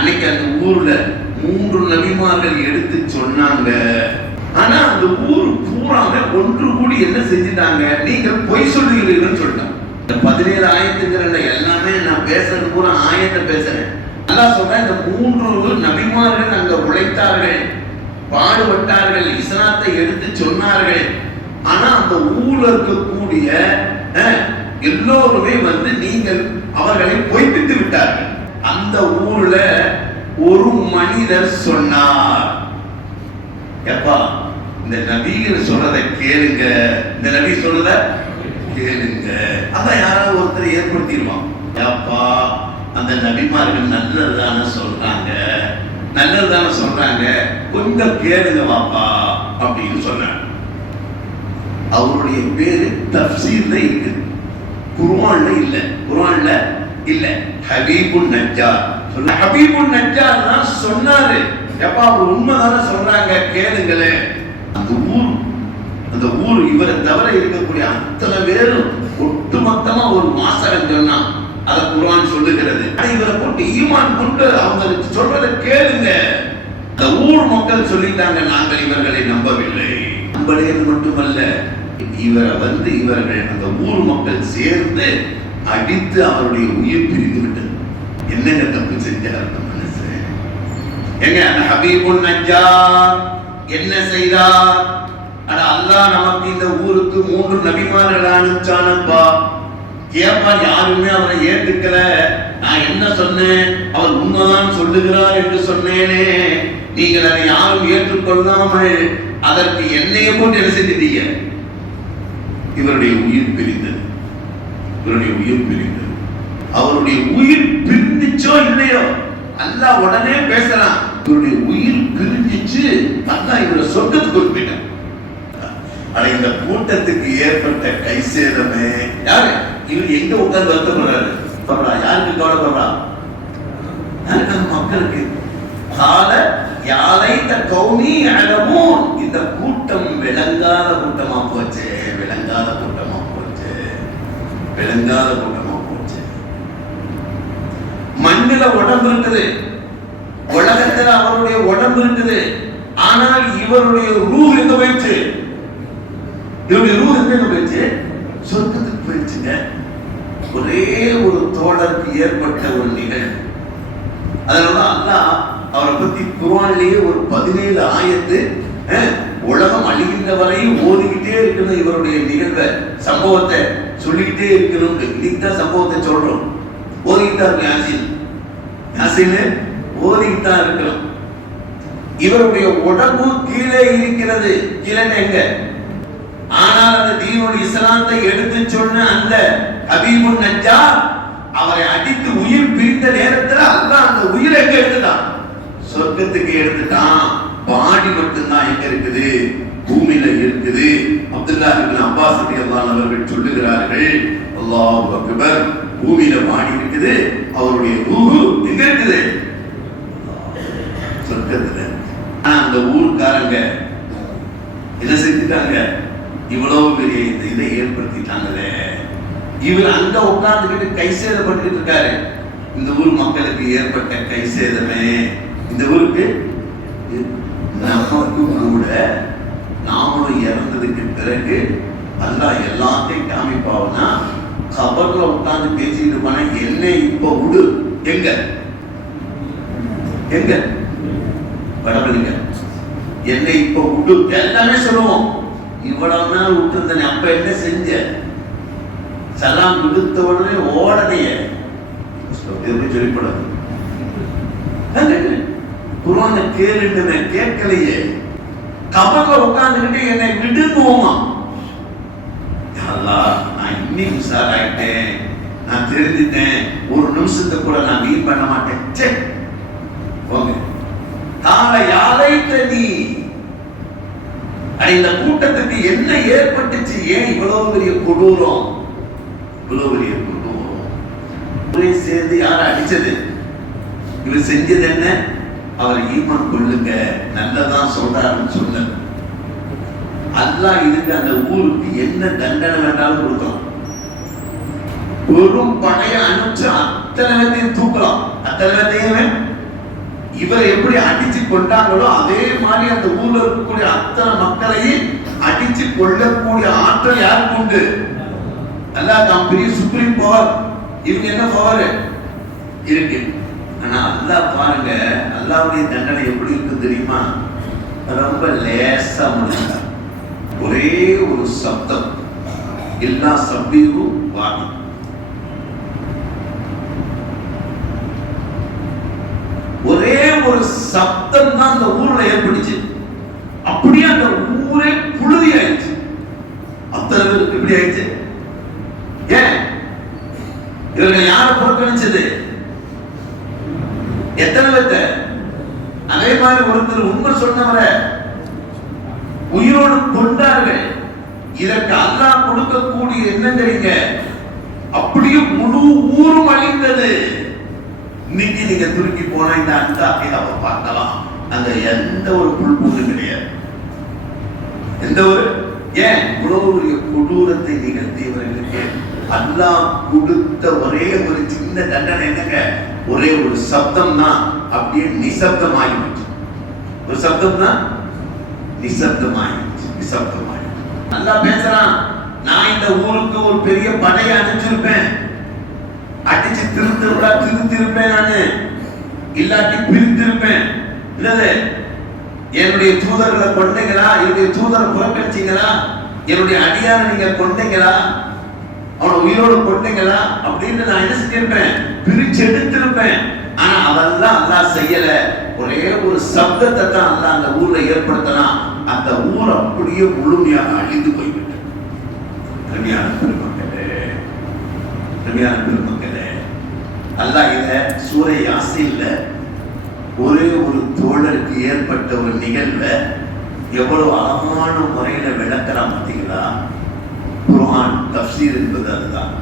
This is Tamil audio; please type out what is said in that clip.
அன்னைக்கு அந்த ஊர்ல மூன்று நபிமார்கள் எடுத்து சொன்னாங்க. ஆனா அந்த ஊர் பூராங்க ஒன்று கூடி என்ன செஞ்சுட்டாங்க? நீங்கள் பொய் சொல்லுவீங்கன்னு சொல்லிட்டாங்க. இந்த பதினேழு ஆயத்துங்கிறத எல்லாமே நான் பேசுறது பூரா ஆயத்தை பேசுறேன். நல்லா சொல்றேன் இந்த மூன்று நபிமார்கள் அங்க உழைத்தார்கள் பாடுபட்டார்கள் இஸ்லாத்தை எடுத்து சொன்னார்கள். ஆனா அந்த ஊர்ல இருக்கக்கூடிய அஹ், எல்லோருமே வந்து நீங்கள் அவர்களை பொய்ப்பித்து அந்த ஊர்ல ஒரு மனிதர் சொன்னார். எப்பா இந்த நபிகள் சொல்றதை கேளுங்க. இந்த நபி சொல்றத கேளுங்க. அதான் யாராவது ஒருத்தர் ஏற்படுத்திடுவான். ஏப்பா அந்த நபிமார்கள் நல்லதுதானே சொல்றாங்க. நல்லதுதானே சொல்றாங்க. கொஞ்சம் கேளுங்க வாப்பா அப்படின்னு சொன்னாங்க அவருடைய பேரு தப்சீர்ல இருக்கு. குர்ஆன்ல இல்ல. குருவான்ல இல்ல. ஹபீபுன் நஜார் சொல்ல ஹபீபுன் நஜ்ஜார் தான் சொன்னாரு. எப்பா அவர் உண்மைதானே சொல்றாங்க? கேளுங்களே அந்த ஊர் அந்த ஊர் இவரை தவிர இருக்கக்கூடிய அத்தனை பேரும் ஒட்டுமொத்தமா ஒரு வாசகம் சொன்னா அத குரான் சொல்லுகிறது. ஆனா இவரை போட்டு ஈமான் கொண்டு அவங்க சொல்றதை கேளுங்க. அந்த ஊர் மக்கள் சொல்லிட்டாங்க நாங்கள் இவர்களை நம்பவில்லை. நம்பலைன்னு மட்டுமல்ல இவரை வந்து இவர்கள் அந்த ஊர் மக்கள் சேர்ந்து அடித்து அவருடைய உயிர் பிரிந்து விட்டது என்னங்க தப்பு செஞ்சார் அந்த மனுஷன் எங்க? அந்த ஹபீபுன் நஜா என்ன செய்தார்? அட அல்லாஹ் நமக்கு இந்த ஊருக்கு மூன்று நபிமார்கள் அனுப்பிச்சானப்பா. ஏப்பா யாருமே அவரை ஏத்துக்கல. நான் என்ன சொன்னேன்? அவர் உண்மைதான் சொல்லுகிறார் என்று சொன்னேனே. நீங்கள் அதை யாரும் ஏற்றுக்கொள்ளாமல் அதற்கு என்னைய போட்டு என்ன செஞ்சிட்டீங்க? இவருடைய உயிர் பிரிந்தது. இவருடைய உயிர் பிரிந்தது அவருடைய உயிர் பிரிந்துச்சோ இல்லையோ அல்லா உடனே பேசலாம் இவருடைய உயிர் பிரிஞ்சிச்சு அல்லாஹ் இவரை சொர்க்கத்துக்கு குறிப்பிட்டான் ஆனா இந்த கூட்டத்துக்கு ஏற்பட்ட கை சேதமே யாரு? இவர் எங்க உட்கார்ந்து வருத்தப்படுறாரு பரவா யாருக்கு கவலைப்படுறா? யாருக்கு? அந்த மக்களுக்கு. கால யாரை இந்த கௌமி அழமும் இந்த கூட்டம் விளங்காத கூட்டமா போச்சு விளங்காத கூட்டம். விளங்காத கூட்டமா போச்சு. மண்ணில உடம்பு இருக்குது. உலகத்துல அவருடைய உடம்பு இருக்குது. ஆனால் இவருடைய ரூ எங்க போயிடுச்சு? இவருடைய ரூ எங்க போயிடுச்சு? சொர்க்கத்துக்கு போயிடுச்சுங்க. ஒரே ஒரு தோழருக்கு ஏற்பட்ட ஒரு நிகழ்வு. அதனாலதான் அல்லாஹ் அவரை பத்தி குருவானிலேயே ஒரு பதினேழு ஆயத்து உலகம் அழிகின்ற வரையும் ஓதிக்கிட்டே இருக்கணும் இவருடைய நிகழ்வை சம்பவத்தை சொல்லிக்கிட்டே இருக்கணும் இன்னைக்கு தான் சம்பவத்தை சொல்றோம். ஓதிக்கிட்டா இருக்கும் யாசின். யாசின் ஓதிக்கிட்டு தான் இருக்கிறோம் இவருடைய உடம்பு கீழே இருக்கிறது. கீழே எங்க? ஆனால் அந்த தீனுல் இஸ்லாத்தை எடுத்து சொன்ன அந்த ஹபீபுன் நஜா அவரை அடித்து உயிர் பிரிந்த நேரத்தில் அல்லாஹ் அந்த உயிரை எங்க எடுத்துட்டான்? சொர்க்கத்துக்கு எடுத்துட்டான். பாடி மட்டும்தான் எங்க இருக்குது? பூமியில இருக்குது. அப்துல்லா அப்பாஸ் அல்லான் அவர்கள் சொல்லுகிறார்கள் அல்லாஹ் அக்பர். பூமியில பாடி இருக்குது அவருடைய ரூஹு எங்க இருக்குது. சொர்க்கத்துல. ஆனா அந்த ஊர்க்காரங்க என்ன செஞ்சுட்டாங்க? இவ்வளவு பெரிய இந்த இதை ஏற்படுத்திட்டாங்களே. இவர் அங்க உட்கார்ந்துக்கிட்டு கை சேதப்பட்டுக்கிட்டு இருக்காரு. இந்த ஊர் மக்களுக்கு ஏற்பட்ட கை சேதமே. இந்த ஊருக்கு நமக்கும் கூட நாமளும் இறந்ததுக்கு பிறகு அல்லாஹ் எல்லாத்தையும் காமிப்பாவனா? கபர்ல உட்காந்து பேசிட்டு போனா என்ன இப்ப விடு. எங்க? எங்க? வடபடிங்க. என்னை இப்ப விடு. எல்லாமே சொல்லுவோம். இவ்வளவு நாள் விட்டுருந்தனே அப்ப என்ன செஞ்ச? சலாம் விடுத்த உடனே ஓடனைய. சொல்லிப்படாது? குரான கேளுன்னு கேட்கலையே. கபர்ல உட்காந்துக்கிட்டு என்னை விடுவோமா அல்லா நான் இன்னைக்கு உஷாராயிட்டேன். நான் தெரிஞ்சுட்டேன் ஒரு நிமிஷத்தை கூட நான் வீண் பண்ண மாட்டேன். சே போங்க. காலை யாரைத்த நீ இந்த கூட்டத்துக்கு என்ன ஏற்பட்டுச்சு? ஏன் இவ்வளவு பெரிய கொடூரம்? இவ்வளவு பெரிய கொடூரம். சேர்ந்து யாரை அடிச்சது? இவர் செஞ்சது என்ன? அவர் ஈமான் கொள்ளுங்க. நல்லதான் சொல்றாருன்னு சொன்னது அல்லாஹ் இதுக்கு அந்த ஊருக்கு? என்ன தண்டனை வேண்டாலும் கொடுக்கலாம். ஒரு படைய அனுப்பிச்சு அத்தனை பேர்த்தையும் தூக்கலாம். அத்தனை பேர்த்தையுமே இவரை எப்படி அடிச்சு கொண்டாங்களோ அதே மாதிரி அந்த ஊர்ல இருக்கக்கூடிய அத்தனை மக்களையும் அடிச்சு கொள்ளக்கூடிய ஆற்றல் யாருக்கு உண்டு? அல்லாஹ் தான் பெரிய சுப்ரீம் பவர். இவங்க என்ன பவர்? இருக்கு. ஆனா அல்லாஹ் பாருங்க அல்லாவுடைய தண்டனை எப்படி இருக்கு தெரியுமா? ரொம்ப லேசா முடிச்சார் ஒரே ஒரு சப்தம். எல்லா சப்பீரும் வாங்கி ஒரே ஒரு சப்தம் தான் அந்த ஊர்ல ஏற்பட்டுச்சு. அப்படியே அந்த ஊரே புழுதி ஆயிடுச்சு அத்தனை இப்படி எப்படி ஆயிடுச்சு? ஏன்? இவங்க யாரை புறக்கணிச்சது? எத்தனை பேர்த்த? அதே மாதிரி ஒருத்தர் உண்மை சொன்னவரை உயிரோடு கொண்டார்கள். இதற்கு அல்லாஹ் கொடுக்கக்கூடிய என்ன தெரியுங்க அப்படியே முழு ஊரும் அழிந்தது. இன்னைக்கு நீங்க துருக்கி போனா இந்த அண்டார்டிகாவை பார்க்கலாம். அங்க எந்த ஒரு புல் பூண்டு கிடையாது. எந்த ஒரு? ஏன்? இவ்வளவு கொடூரத்தை நிகழ்த்தியவர்களுக்கு அல்லாஹ் கொடுத்த ஒரே ஒரு சின்ன தண்டனை என்னங்க? ஒரே ஒரு சப்தம் தான் அப்படியே நிசப்தம் ஆகிவிட்டு ஒரு சப்தம் தான் நிசப்தம் ஆகிடுச்சு நல்லா பேசுறான் நான் இந்த ஊருக்கு ஒரு பெரிய படையை அனுப்பிச்சிருப்பேன். அடிச்சு திருத்திருந்தா திருத்திருப்பேன் நானு. இல்லாட்டி பிரித்திருப்பேன். இல்லது என்னுடைய தூதர்களை கொண்டீங்களா? என்னுடைய தூதரை புறக்கணிச்சீங்களா? என்னுடைய அடியாரை நீங்க கொண்டீங்களா? அவனை உயிரோடு கொண்டீங்களா? அப்படின்னு நான் என்ன செஞ்சிருப்பேன்? பிரிச்சு எடுத்திருப்பேன். ஆனா அதெல்லாம் அல்லாஹ் செய்யல. ஒரே ஒரு சப்தத்தை தான் அல்லாஹ் அந்த ஊர்ல ஏற்படுத்தலாம் அந்த ஊர் அப்படியே முழுமையாக அழிந்து போய்விட்டது. அருமையான பெருமக்களே அருமையான பெருமக்களே அல்லாஹ் இத சூரை யாசில்ல ஒரே ஒரு தோழருக்கு ஏற்பட்ட ஒரு நிகழ்வை எவ்வளவு அழகான முறையில விளக்கலாம் பார்த்தீங்களா? குரான் தப்சீர் என்பது அதுதான்.